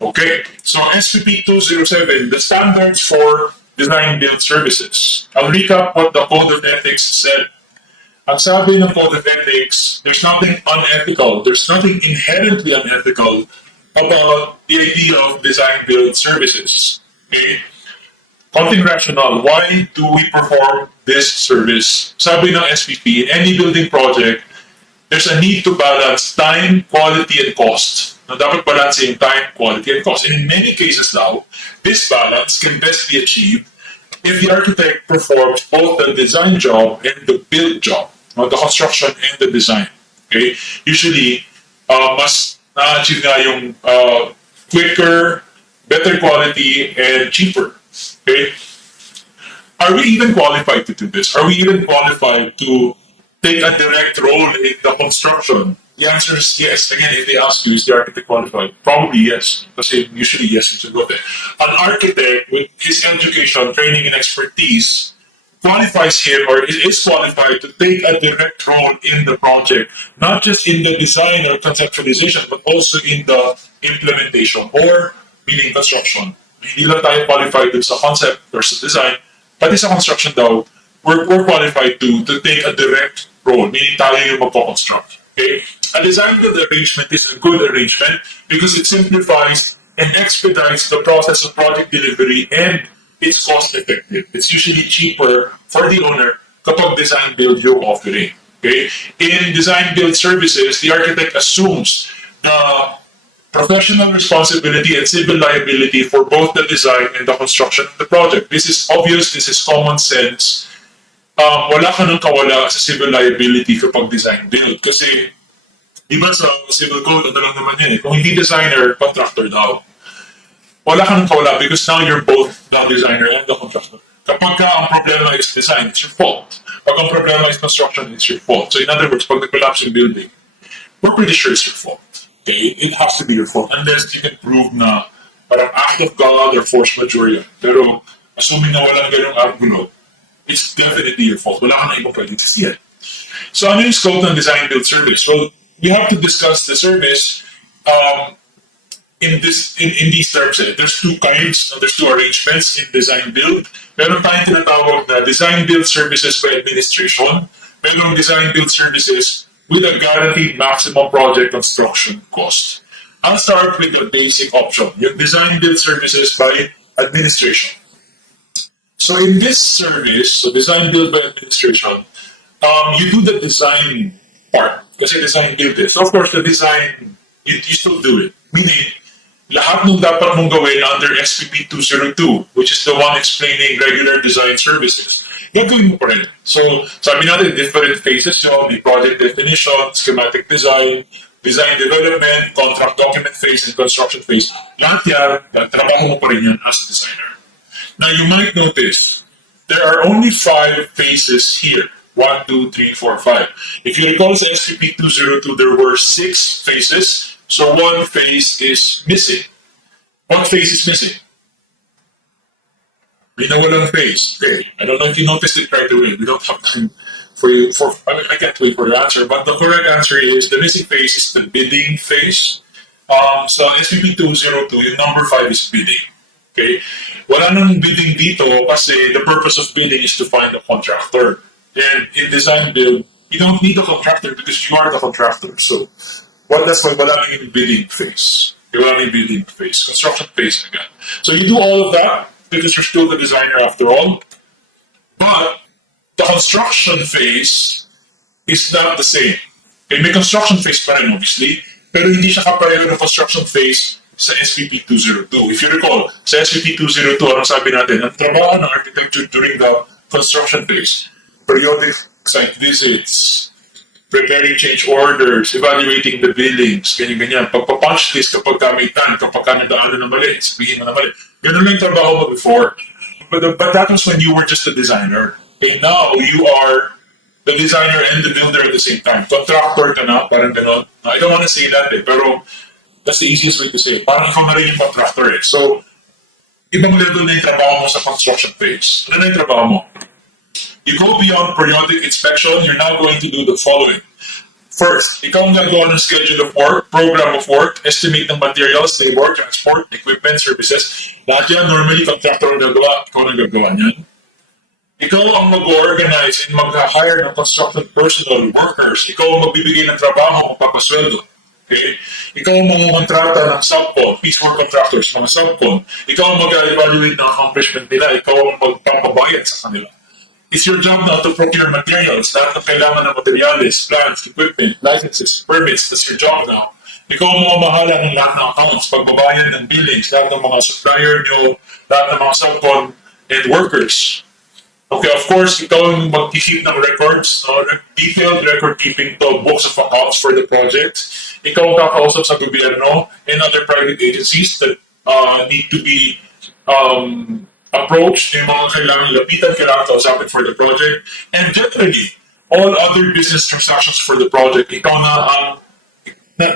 Okay, so SPP 207, the standards for design build services. I'll recap what the Code of Ethics said. Ang sabi ng Code of Ethics, there's nothing unethical, there's nothing inherently unethical about the idea of design build services. Okay? Something rational, why do we perform this service? Sabi ng SPP, in any building project, there's a need to balance time, quality, and cost. Now, dapat balance yung time, quality, and cost. And in many cases now, this balance can best be achieved if the architect performs both the design job and the build job, the construction and the design. Okay? Usually, mas na-achieve nga yung quicker, better quality, and cheaper. Okay? Are we even qualified to do this? Are we even qualified to take a direct role in the construction? The answer is yes. Again, if they ask you, is the architect qualified? Probably yes. Because usually yes, you should go there. An architect with his education, training, and expertise qualifies him or is qualified to take a direct role in the project, not just in the design or conceptualization, but also in the implementation or meaning construction. Hindi lang tayo qualified sa concept versus design, pati sa construction daw, we're qualified to take a direct role, meaning tayo yung magpo-construct. Okay? A design build arrangement is a good arrangement because it simplifies and expedites the process of project delivery and it's cost effective. It's usually cheaper for the owner kapag design build yung offering. Okay? In design build services, the architect assumes the professional responsibility and civil liability for both the design and the construction of the project. This is obvious, this is common sense. Wala ka nang kawala sa civil liability kapag design build. Kasi, di ba sa civil code, ano lang naman yan eh. Kung hindi designer, contractor daw. Wala ka nang kawala because now you're both the designer and the contractor. Kapag ang problema is design, it's your fault. Pag ang problema is construction, it's your fault. So in other words, pag nag-collapse yung building, we're pretty sure it's your fault. Okay? It has to be your fault unless you can prove na parang act of God or force majeure. Pero assuming na walang ganung argument, it's definitely your fault. Wala ka na ibang pwede testiyan. So ano yung scope ng design build service? Well, we have to discuss the service in these terms. There's two kinds, there's two arrangements in design build. Meron tayong tinatawag na design build services by administration. Meron design build services with a guaranteed maximum project construction cost. I'll start with the basic option, yung design build services by administration. So in this service, so design build by administration, you do the design part. Kasi design build is. So of course, the design, you still do it. Meaning, lahat ng dapat mong gawin under SPP 202, which is the one explaining regular design services, gagawin mo pa rin. So, sabi natin, different phases yun, the project definition, schematic design, design development, contract document phase, and construction phase. Lahat yan, trabaho mo pa rin yan as a designer. Now, you might notice, there are only 5 phases here. 1, 2, 3, 4, 5. If you recall sa SPP 202, there were 6 phases. So, 1 phase is missing. 1 phase is missing. May nawalang phase. Okay. I don't know if you noticed it right away. We don't have time for you. I can't wait for your answer. But the correct answer is the missing phase is the bidding phase. So, SPP 202, yung number 5 is bidding. Okay? Wala nang bidding dito kasi the purpose of bidding is to find a contractor. And in design build, you don't need a contractor because you are the contractor. So, that's why wala nang yung bidding phase. Wala nang bidding phase. Construction phase again. So, you do all of that because you're still the designer after all. But, the construction phase is not the same. Okay, may construction phase pa rin, obviously, pero hindi siya kapareho ng construction phase sa SPP 202. If you recall, sa SPP 202, anong sabi natin? Ang trabaho ng architecture during the construction phase, periodic site visits, preparing change orders, evaluating the billings, ganyan-ganyan. Pagpa-punch list kapag kamitan, kapag kanadaanan na mali, sabihin mo na mali. Ganun lang yung trabaho mo before. But that was when you were just a designer. Okay, now you are the designer and the builder at the same time. Contractor ka na, parang gano'n. I don't want to say that pero that's the easiest way to say it. Parang ikaw na rin yung contractor eh. So, ibang level na yung trabaho mo sa construction phase. Ano na yung trabaho mo? You go beyond periodic inspection, you're now going to do the following. First, ikaw ang gagawa ng schedule of work, program of work, estimate ng materials, labor, transport, equipment, services. Lahat yan, normally, contractor ang gagawa. Ikaw ang gagawa niyan. Ikaw ang mag-organize and mag-hire ng construction personnel, workers. Ikaw ang magbibigay ng trabaho, magpapasweldo. Okay? Ikaw ang mangungontrata ng subcon, piecework contractors, mga subcon. Ikaw ang mag-evaluate ng accomplishment nila. Ikaw ang magpapabayad sa kanila. It's your job now to procure materials, lahat ng kailangan ng materials, plans, equipment, licenses, permits. That's your job now. Ikaw ang mamahala ng lahat ng accounts, pagbabayan ng billings, lahat ng mga supplier nyo, lahat ng mga subcon and workers. Okay, of course, ikaw ang mag-keep ng records, detailed record keeping to books of accounts for the project. Ikaw ang kakausap sa gobyerno and other private agencies that need to be approach, yung mga kailangan lapitan, kailangan kausapin for the project, and generally, all other business transactions for the project, ikaw na ang,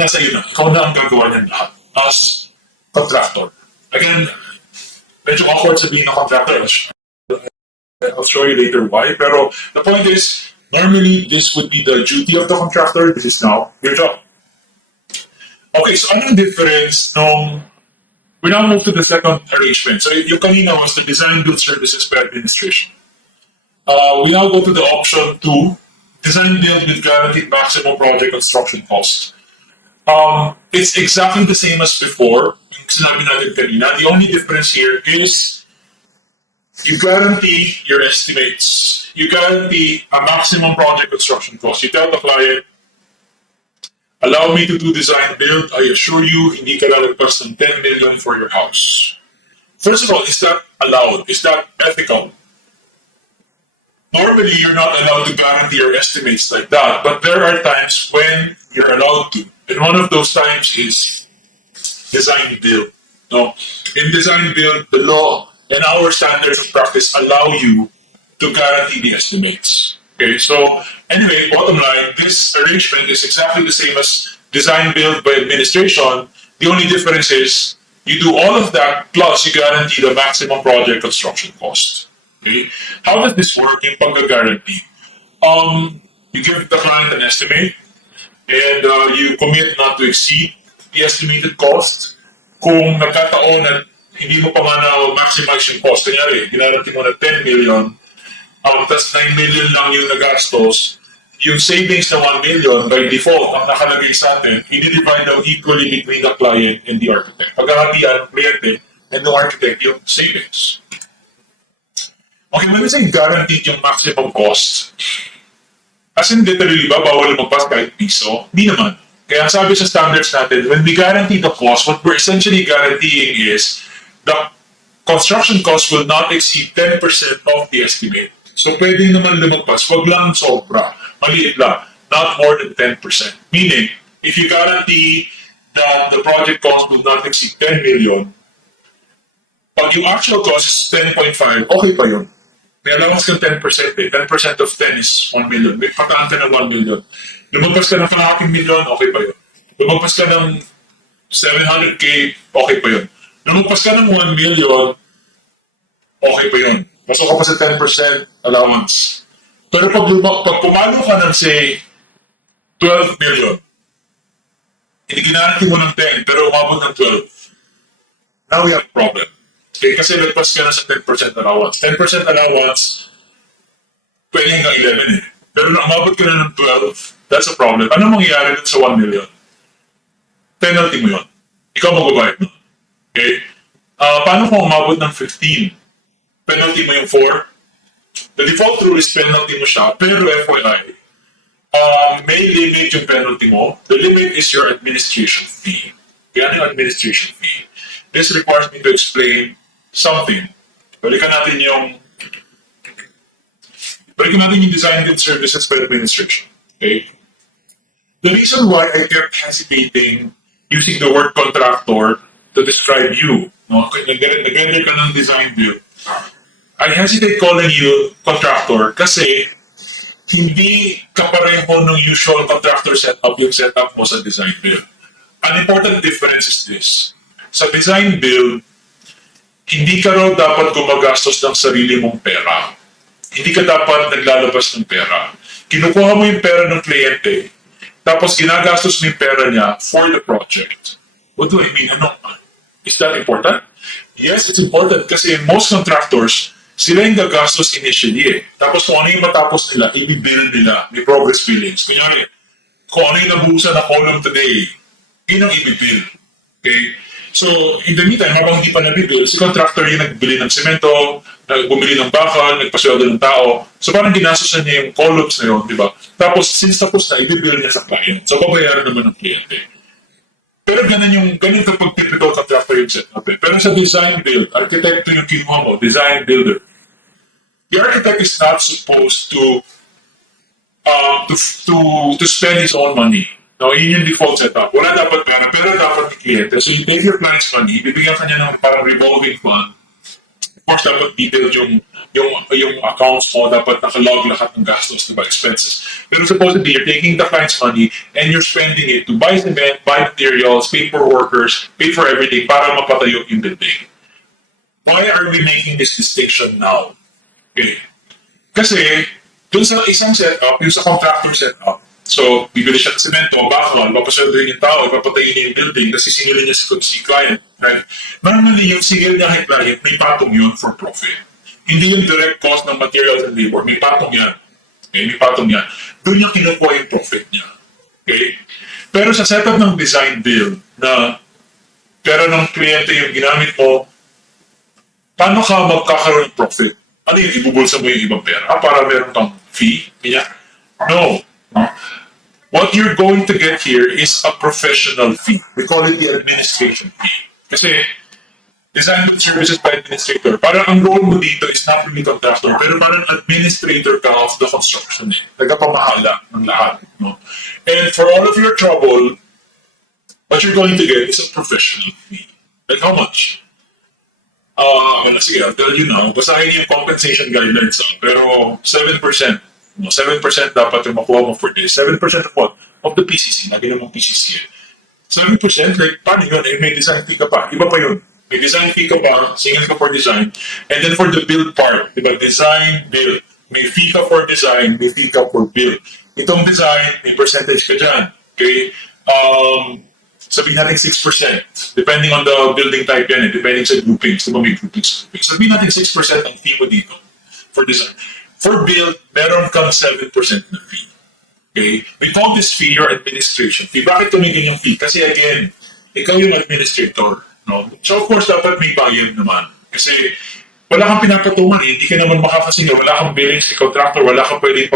nasa iyo na, ikaw na ang gagawa niyan lahat as contractor. Again, medyo awkward sabihin ng contractor. I'll show you later why, pero the point is, normally, this would be the duty of the contractor. This is now your job. Okay, so ano yung difference nung we now move to the second arrangement. So yung kanina was the design build services by administration. We now go to the option 2, design build with guaranteed maximum project construction cost. It's exactly the same as before. Yung sinabi natin kanina. The only difference here is you guarantee your estimates. You guarantee a maximum project construction cost. You tell the client, allow me to do design build. I assure you, hindi ka lalagpas ng 10 million for your house. First of all, is that allowed? Is that ethical? Normally, you're not allowed to guarantee your estimates like that, but there are times when you're allowed to. And one of those times is design build. No? In design build, the law and our standards of practice allow you to guarantee the estimates. Okay, so anyway, bottom line, this arrangement is exactly the same as design build by administration. The only difference is you do all of that plus you guarantee the maximum project construction cost. Okay, how does this work in pag-guarantee? You give the client an estimate and you commit not to exceed the estimated cost. Kung nagkataon at hindi mo pa nga na-maximize yung cost, kanyari, ginarantee mo na 10 million, tas 9 million lang yung nagastos, yung savings na 1 million by default ang nakalagay sa atin, i-divide daw equally between the client and the architect. Pagkakatiyan ng kliyente and the architect yung savings. Okay, when we say guaranteed yung maximum cost, as in literally ba, bawal magpas kahit piso? Hindi naman. Kaya sabi sa standards natin, when we guarantee the cost, what we're essentially guaranteeing is the construction cost will not exceed 10% of the estimate. So, pwede naman lumagpas. Wag lang sobra. Maliit lang. Not more than 10%. Meaning, if you guarantee that the project cost will not exceed 10 million, pag yung actual cost is 10.5, okay pa yun. May allowance kang 10% eh. 10% of 10 is 1 million. May pataan ka ng 1 million. Lumagpas ka ng kalahating million, okay pa yun. Lumagpas ka ng 700K, okay pa yun. Lumagpas ka ng 1 million, okay pa yun. Pasok ka pa sa 10% allowance. Pero pag pumalo ka ng, say, 12 million, hindi ginarantee mo ng 10, pero umabot ng 12, now we have a problem. Okay, kasi lagpas ka na sa 10% allowance. 10% allowance, pwede hanggang 11 eh. Pero na umabot ka na ng 12, that's a problem. Ano mangyayari dun sa 1 million? Penalty mo yun. Ikaw magbabayad mo. Okay? Paano kung umabot ng 15? Penalty mo yung 4. The default rule is penalty mo siya, pero FYI, may limit yung penalty mo. The limit is your administration fee. Kaya ano yung administration fee? This requires me to explain something. Balikan natin yung design and services by administration. Okay? The reason why I kept hesitating using the word contractor to describe you, no? Nag-render ka ng design build. I hesitate calling you contractor kasi hindi kapareho ng usual contractor setup yung setup mo sa design build. An important difference is this. Sa design build, hindi ka raw dapat gumagastos ng sarili mong pera. Hindi ka dapat naglalabas ng pera. Kinukuha mo yung pera ng kliyente, tapos ginagastos mo yung pera niya for the project. What do I mean? Ano? Is that important? Yes, it's important kasi most contractors, sila yung gagastos initially eh. Tapos kung ano yung matapos nila, i-bill nila, may progress billings. Kunyari, kung ano yung nabuhusan na column today, yun ang i-bill. Okay? So, in the meantime, habang hindi pa nabibill, si contractor yung nagbili ng semento, bumili ng bakal, nagpasweldo ng tao. So, parang ginastosan niya yung columns na yun, di ba? Tapos, since tapos na, i-bill niya sa client. So, babayaran naman ng kliyente. Pero ganun kapag typical contractor yung setup eh. Pero sa design build, architect yung kinuha mo, design builder. The architect is not supposed to spend his own money. No, yun yung default setup. Wala dapat pera, pero dapat ni kliyente. So you take your client's money, bibigyan ka niya ng parang revolving fund. Of course, dapat detailed yung accounts mo, dapat nakalog lahat ng gastos, diba, expenses. Pero supposedly, you're taking the client's money and you're spending it to buy cement, buy materials, pay for workers, pay for everything para mapatayo yung building. Why are we making this distinction now? Okay. Kasi, dun sa isang setup, yung sa contractor setup, so, bibili siya ng semento, bakal, papasweldo yung tao, ipapatayin niya yung building, kasi singilin niya si client. Right? Normally, yung singil niya kay client, may patong yun for profit. Hindi yung direct cost ng materials and labor, may patong yan. Okay? May patong yan. Doon yung kinukuha yung profit niya. Okay? Pero sa setup ng design build, na pera ng kliyente yung ginamit mo, paano ka magkakaroon ng profit? Ano yung ibubulsa mo yung ibang pera? Para meron kang fee? Kanya? No. What you're going to get here is a professional fee. We call it the administration fee. Kasi, design services by administrator, parang ang role mo dito is not really contractor, pero parang administrator ka of the construction eh. Nagkapamahala ng lahat. No? And for all of your trouble, what you're going to get is a professional fee. Like how much? Sige, I'll tell you now. Basahin yung compensation guidelines pero 7%. No, 7% dapat yung makuha mo for this. 7% of what? Of the PCC. Lagi namang PCC. 7%, like, paano yun? Eh, may design fee ka pa. Iba pa yun. May design fee ka pa, single ka for design. And then for the build part, diba? Design, build. May fee ka for design, may fee ka for build. Itong design, may percentage ka dyan. Okay? Sabihin natin 6%. Depending on the building type yan. Depending sa groupings. Diba may groupings? Sabihin natin 6% ang fee mo dito for design. For build, meron kang 7% na fee. Okay? We call this fee your administration fee. Bakit tumigil yung fee? Kasi again, ikaw yung administrator. No? So of course, dapat may bayad naman. Kasi wala kang pinapatungan eh. Hindi ka naman makakasino. Wala kang billing si contractor. Wala kang pwedeng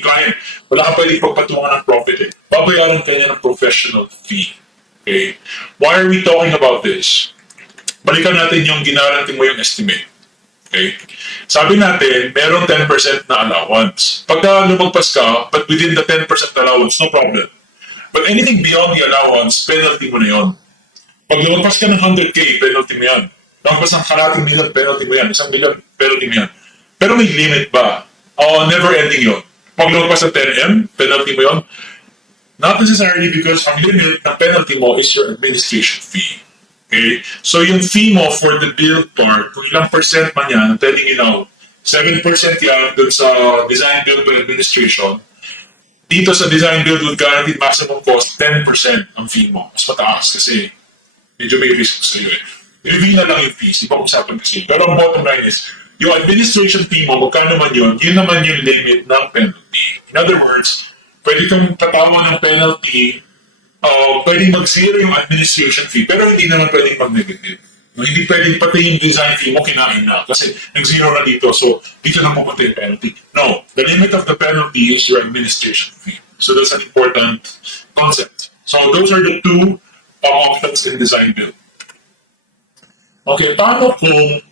client. Wala kang pwedeng pagpatungan ng profit eh. Babayaran ka niya ng professional fee. Okay? Why are we talking about this? Balikan natin yung ginaranting mo yung estimate. Okay? Sabi natin, meron 10% na allowance. Pagka lumagpas ka, but within the 10% allowance, no problem. But anything beyond the allowance, penalty mo na yun. Pag lumagpas ka ng 100K, penalty mo yan. Lumagpas ng kalating million, penalty mo yan. 1 million, penalty mo yan. Pero may limit ba? Never ending yun. Pag lumagpas ng 10M, penalty mo yun. Not necessarily because ang limit ng penalty mo is your administration fee. Okay? So yung fee mo for the build part, kung ilang percent man yan, I'm telling you now, 7% yan dun sa design build by administration. Dito sa design build with guaranteed maximum cost, 10% ang fee mo. Mas mataas kasi medyo may risk sa'yo eh. Review na lang yung fees, ibang usapan kasi. Pero ang bottom line is, yung administration fee mo, magkano man yun naman yung limit ng penalty. In other words, pwede kang tatawa ng penalty, pwedeng mag-zero yung administration fee, pero hindi naman pwedeng mag-negative. No, hindi pwedeng pati yung design fee mo kinain na kasi nag-zero na dito, so dito na pupunta yung penalty. No, the limit of the penalty is your administration fee. So that's an important concept. So those are the two options in design build. Okay, paano kung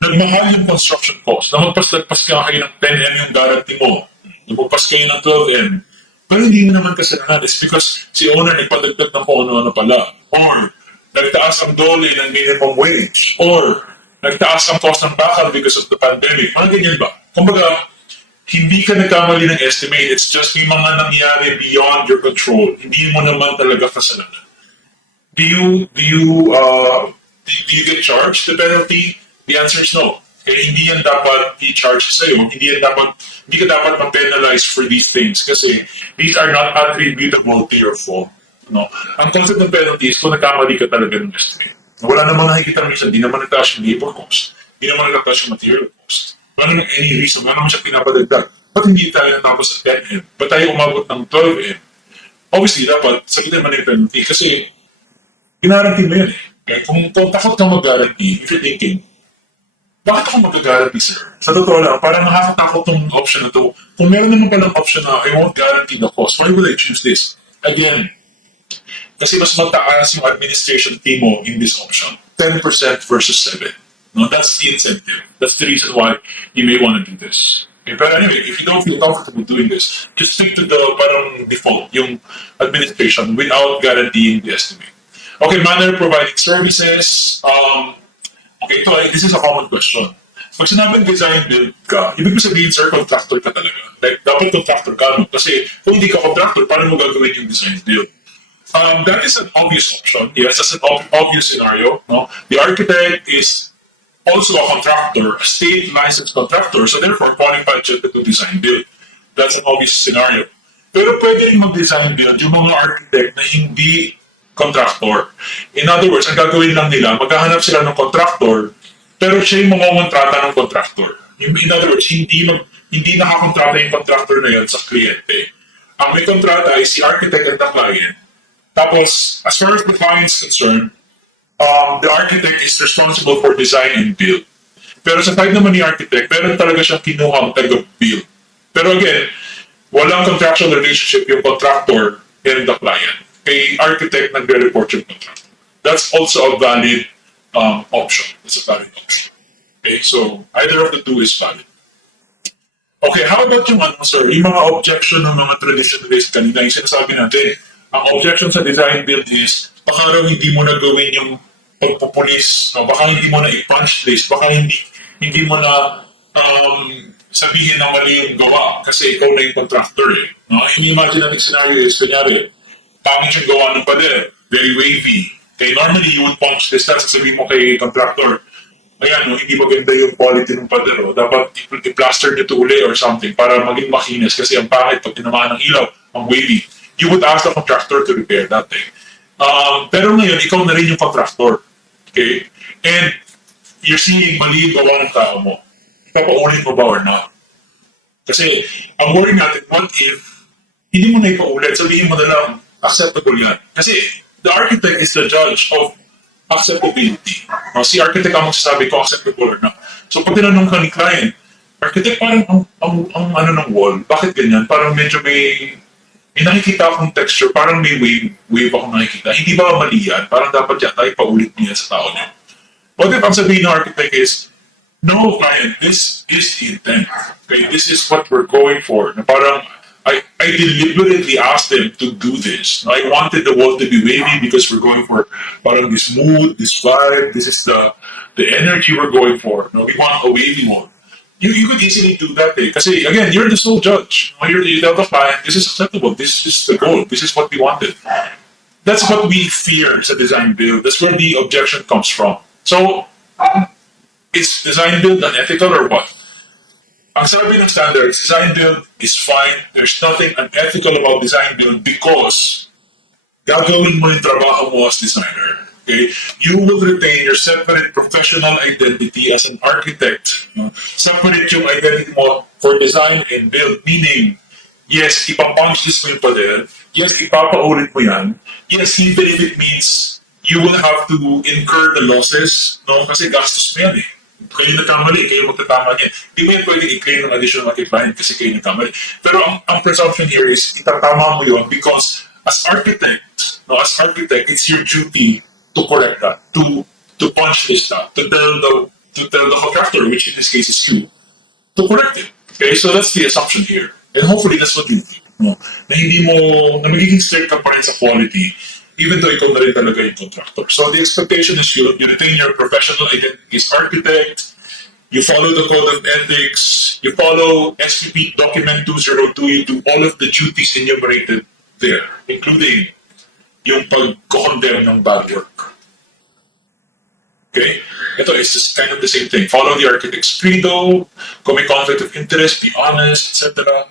nagmahal yung construction cost? Namagpas-lagpas ka kayo ng 10M yung guarantee mo. Namagpas kayo ng 12M. Pero hindi mo naman kasalanan. It's because si owner nagpadagdag ng kung ano-ano pala. Or nagtaas ang dole ng minimum wage. Or nagtaas ang cost ng bakal because of the pandemic. Mga ganyan ba? Kumbaga, hindi ka nagkamali ng estimate. It's just may mga nangyari beyond your control. Hindi mo naman talaga kasalanan. Do you get charged the penalty? The answer is no. Kaya hindi yan dapat i-charge sa'yo. Hindi ka dapat ma-penalize for these things kasi these are not attributable to your fault. No? Ang concept ng penalty is kung nagkamali ka talaga ng estimate. Wala namang nakikita minsan, di naman nagtaas yung labor cost, di naman nagtaas yung material cost. Wala naman any reason, wala naman siya pinapadagdag. Ba't hindi tayo natapos sa 10M? Ba't tayo umabot ng 12M? Obviously, dapat sabihin naman yung penalty kasi ginarantee mo yun eh. Okay? Kung takot kang mag-guarantee, if you're thinking, bakit ako mag-guarantee, sir? Sa totoo lang, parang nakakatakot tong option na to. Kung meron naman palang option na I won't guarantee the cost, why would I choose this? Again, kasi mas mataas yung administration fee mo in this option. 10% versus 7. No, that's the incentive. That's the reason why you may want to do this. Okay, but anyway, if you don't feel comfortable doing this, just stick to the parang default, yung administration without guaranteeing the estimate. Okay, manner of providing services. Okay, this is a common question. Pag sinabing design build ka, ibig mo sabihin, sir, contractor ka talaga. Like, dapat contractor ka, no? Kasi kung hindi ka contractor, paano mo gagawin yung design build? That is an obvious option. Yes, that's an obvious scenario. No? The architect is also a contractor, a state licensed contractor, so therefore qualified siya to design build. That's an obvious scenario. Pero pwede rin mag-design build yung mga architect na hindi contractor. In other words, ang gagawin lang nila, maghahanap sila ng contractor, pero siya yung mangongontrata ng contractor. In other words, hindi nakakontrata yung contractor na yan sa kliyente. Ang may kontrata is si architect at the client. Tapos, as far as the client is concerned, the architect is responsible for design and build. Pero sa side naman ni architect, meron talaga siyang kinuhang taga-build. Pero again, walang contractual relationship yung contractor and the client. Kay architect nagre-report yung contractor. That's also a valid option. That's a valid option. Okay, so either of the two is valid. Okay, how about yung yung mga objection ng mga traditionalist kanina, yung sinasabi natin, ang objection sa design build is, baka raw hindi mo na gawin yung pagpupulis, no? Baka hindi mo na i-punch list, baka hindi mo na sabihin na mali yung gawa kasi ikaw na yung contractor eh. No? Yung imaginative scenario is, kunyari, pangit yung gawa ng pader, very wavy. Okay, normally you would punch list, sasabihin mo kay contractor, ayan, no, hindi maganda yung quality ng pader, dapat i-plaster nyo to uli or something para maging makinis kasi ang pangit pag tinamaan ng ilaw, ang wavy. You would ask the contractor to repair that thing. Pero ngayon, ikaw na rin yung contractor. Okay? And you're seeing mali yung gawa ng tao mo. Ipapaulit mo ba or not? Kasi, ang worry natin, what if hindi mo na ipaulit, sabihin mo na lang, acceptable yan. Kasi, the architect is the judge of acceptability. Si architect ang magsasabi ko acceptable or not. So, pag tinanong ka ni client, architect, parang ang ano ng wall, bakit ganyan? Parang medyo may nakikita akong texture, parang may wave akong nakikita. Hindi ba mali yan? Parang dapat yata ipaulit niya sa tao niya. What if ang sabihin ng architect is, no, client, this is the intent. Okay, this is what we're going for. Na parang, I deliberately asked them to do this. I wanted the wall to be wavy because we're going for parang this mood, this vibe, this is the energy we're going for. No, we want a wavy wall. You could easily do that eh. Kasi again, you're the sole judge. You tell the client, this is acceptable, this is the goal, this is what we wanted. That's what we fear sa design build. That's where the objection comes from. So, is design build unethical or what? Ang sabi ng standards, design build is fine. There's nothing unethical about design build because gagawin mo yung trabaho mo as designer. Okay? You will retain your separate professional identity as an architect. Separate yung identity mo for design and build. Meaning, yes, ipapunch list mo yung pader. Yes, ipapaulit mo yan. Yes, even if it means you will have to incur the losses, no? Kasi gastos mo yan eh. Kayo nagkamali, kayo magtatama niya. Di ba yun pwede i-claim ng additional market client kasi kayo nagkamali. Pero ang presumption here is itatama mo yun because as architect, it's your duty to correct that, to punch this down, to tell the contractor, which in this case is you, to correct it. Okay, so that's the assumption here. And hopefully that's what you do. No? Na magiging strict ka pa rin sa quality even though ikaw na rin talaga yung contractor. So the expectation is you retain your professional identity as architect, you follow the code of ethics, you follow SPP Document 202, you do all of the duties enumerated there, including yung pag-condemn ng bad work. Okay? Ito is just kind of the same thing. Follow the architect's credo, kung may conflict of interest, be honest, etc.